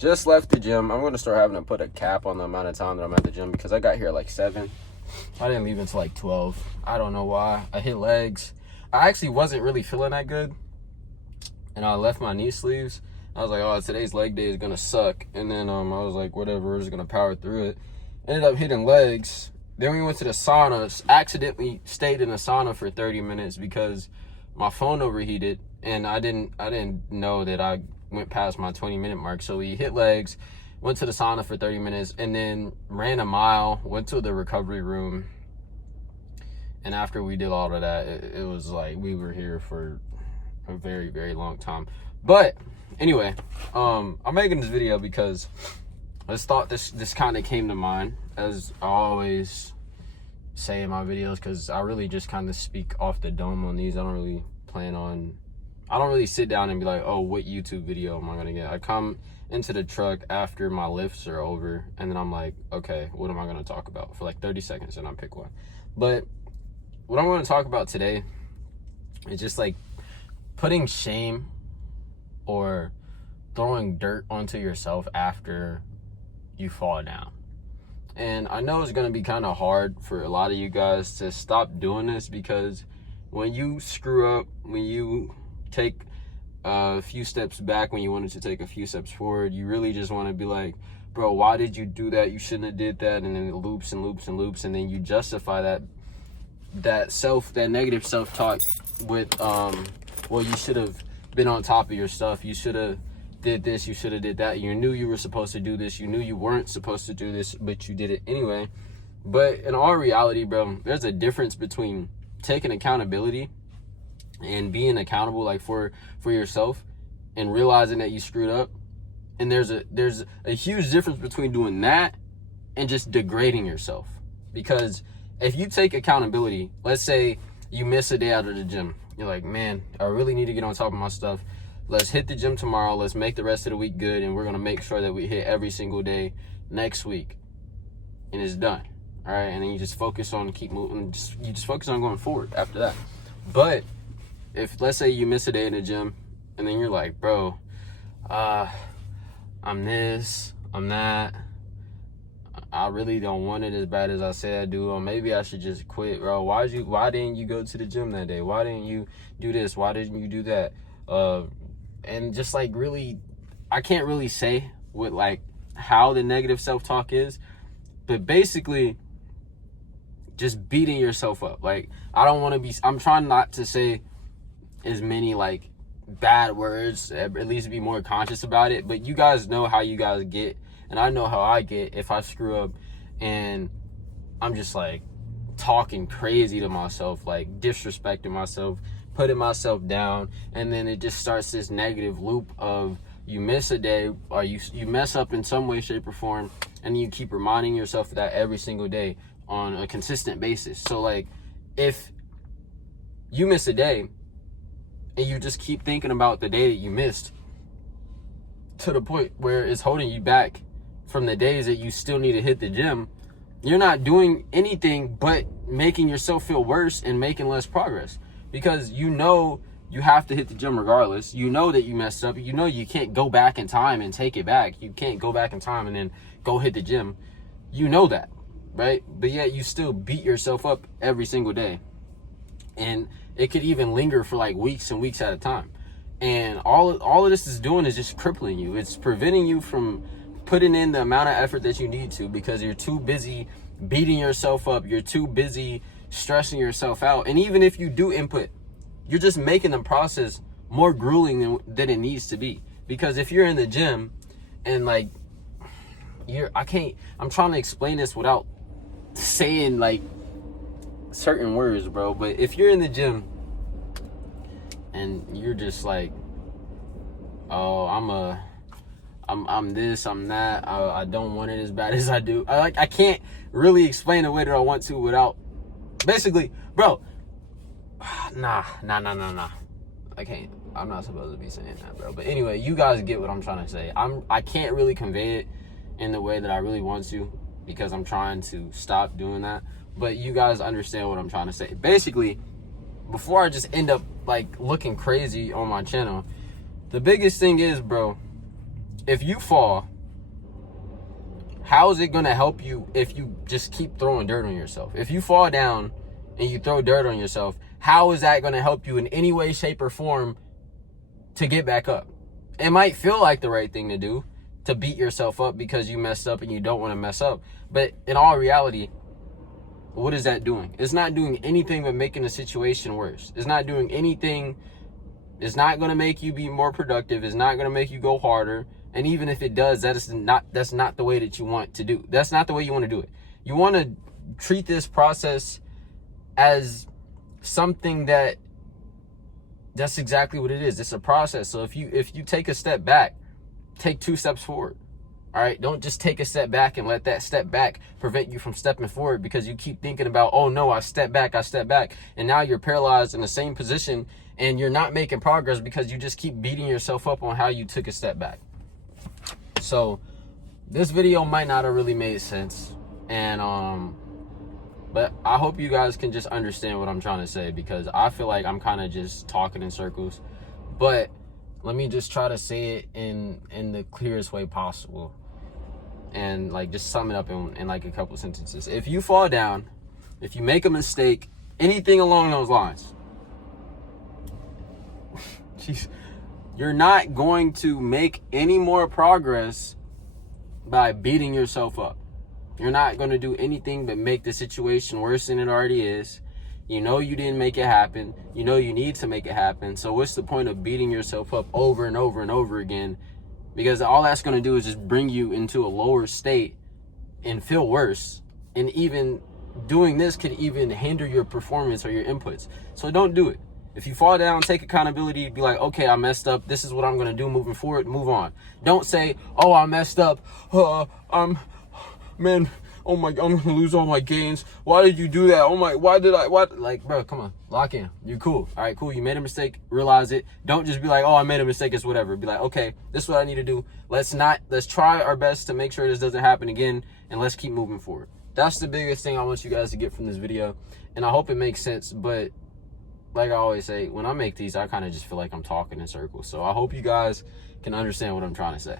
Just left the gym. I'm going to start having to put a cap on the amount of time that I'm at the gym because I got here at like 7. I didn't leave until like 12. I don't know why. I hit legs. I actually wasn't really feeling that good. And I left my knee sleeves. I was like, oh, today's leg day is going to suck. And then I was like, whatever, we're just going to power through it. Ended up hitting legs. Then we went to the sauna. Accidentally stayed in the sauna for 30 minutes because my phone overheated. And I didn't know that I went past my 20-minute mark. So we hit legs, went to the sauna for 30 minutes, and then ran a mile, went to the recovery room. And after we did all of that, it was like we were here for a very, very long time. But anyway, I'm making this video because I just thought this kind of came to mind, as I always say in my videos, because I really just kind of speak off the dome on these. I don't really sit down and be like, oh, what YouTube video am I gonna get? I come into the truck after my lifts are over, and then I'm like, okay, what am I gonna talk about for like 30 seconds, and I pick one. But what I'm gonna talk about today is just like putting shame or throwing dirt onto yourself after you fall down. And I know it's gonna be kind of hard for a lot of you guys to stop doing this, because when you screw up, when you take a few steps back when you wanted to take a few steps forward, you really just want to be like, bro, why did you do that? You shouldn't have did that. And then it loops and loops and loops, and then you justify that negative self-talk with well, you should have been on top of your stuff, you should have did this, you should have did that, you knew you were supposed to do this, you knew you weren't supposed to do this, but you did it anyway. But in all reality, bro, there's a difference between taking accountability and being accountable, like for yourself, and realizing that you screwed up. And there's a huge difference between doing that and just degrading yourself. Because if you take accountability, let's say you miss a day out of the gym, you're like, man, I really need to get on top of my stuff. Let's hit the gym tomorrow. Let's make the rest of the week good, and we're gonna make sure that we hit every single day next week, and it's done. All right, and then you just focus on keep moving. You just focus on going forward after that. But if, let's say, you miss a day in the gym, and then you're like, bro, I'm this, I'm that, I really don't want it as bad as I say I do, or maybe I should just quit, bro. Why didn't you go to the gym that day? Why didn't you do this? Why didn't you do that? And just like, really, I can't really say what, like, how the negative self-talk is, but basically just beating yourself up. Like, I'm trying not to say as many like bad words, at least be more conscious about it. But you guys know how you guys get, and I know how I get if I screw up and I'm just like talking crazy to myself, like disrespecting myself, putting myself down, and then it just starts this negative loop of you miss a day, or you mess up in some way, shape, or form, and you keep reminding yourself of that every single day on a consistent basis. So like, if you miss a day and you just keep thinking about the day that you missed, to the point where it's holding you back from the days that you still need to hit the gym, you're not doing anything but making yourself feel worse and making less progress. Because you know you have to hit the gym regardless. You know that you messed up. You know you can't go back in time and take it back. You can't go back in time and then go hit the gym. You know that, right? But yet you still beat yourself up every single day. And it could even linger for like weeks and weeks at a time. And all of this is doing is just crippling you. It's preventing you from putting in the amount of effort that you need to, because you're too busy beating yourself up. You're too busy stressing yourself out. And even if you do input, you're just making the process more grueling than it needs to be. Because if you're in the gym and like I'm trying to explain this without saying like certain words, bro. But if you're in the gym and you're just like, oh, I'm this, I'm that, I don't want it as bad as I do. I can't really explain the way that I want to without basically, bro. Nah. I can't. I'm not supposed to be saying that, bro. But anyway, you guys get what I'm trying to say. I can't really convey it in the way that I really want to, because I'm trying to stop doing that. But you guys understand what I'm trying to say. Basically, before I just end up like looking crazy on my channel, the biggest thing is, bro, if you fall, how is it going to help you if you just keep throwing dirt on yourself? If you fall down and you throw dirt on yourself, how is that going to help you in any way, shape, or form to get back up? It might feel like the right thing to do, to beat yourself up because you messed up and you don't want to mess up. But in all reality, what is that doing? It's not doing anything but making the situation worse. It's not doing anything. It's not going to make you be more productive. It's not going to make you go harder. And even if it does, that's not the way that you want to do. That's not the way you want to do it. You want to treat this process as something that's exactly what it is. It's a process. So if you take a step back, take 2 steps forward. All right, don't just take a step back and let that step back prevent you from stepping forward because you keep thinking about, oh no, I step back, and now you're paralyzed in the same position and you're not making progress because you just keep beating yourself up on how you took a step back. So this video might not have really made sense, and but I hope you guys can just understand what I'm trying to say, because I feel like I'm kind of just talking in circles. But let me just try to say it in the clearest way possible, and like just sum it up in like a couple sentences. If you fall down, if you make a mistake, anything along those lines, jeez, you're not going to make any more progress by beating yourself up. You're not going to do anything but make the situation worse than it already is. You know you didn't make it happen. You know you need to make it happen. So what's the point of beating yourself up over and over and over again? Because all that's going to do is just bring you into a lower state and feel worse. And even doing this could even hinder your performance or your inputs. So don't do it. If you fall down, take accountability. Be like, okay, I messed up. This is what I'm going to do moving forward. Move on. Don't say, oh, I messed up. Man, oh my, I'm going to lose all my gains. Why did you do that? Oh my, why? Like, bro, come on. Lock in. You're cool. All right, cool. You made a mistake. Realize it. Don't just be like, oh, I made a mistake. It's whatever. Be like, okay, this is what I need to do. Let's try our best to make sure this doesn't happen again. And let's keep moving forward. That's the biggest thing I want you guys to get from this video. And I hope it makes sense. But like I always say, when I make these, I kind of just feel like I'm talking in circles. So I hope you guys can understand what I'm trying to say.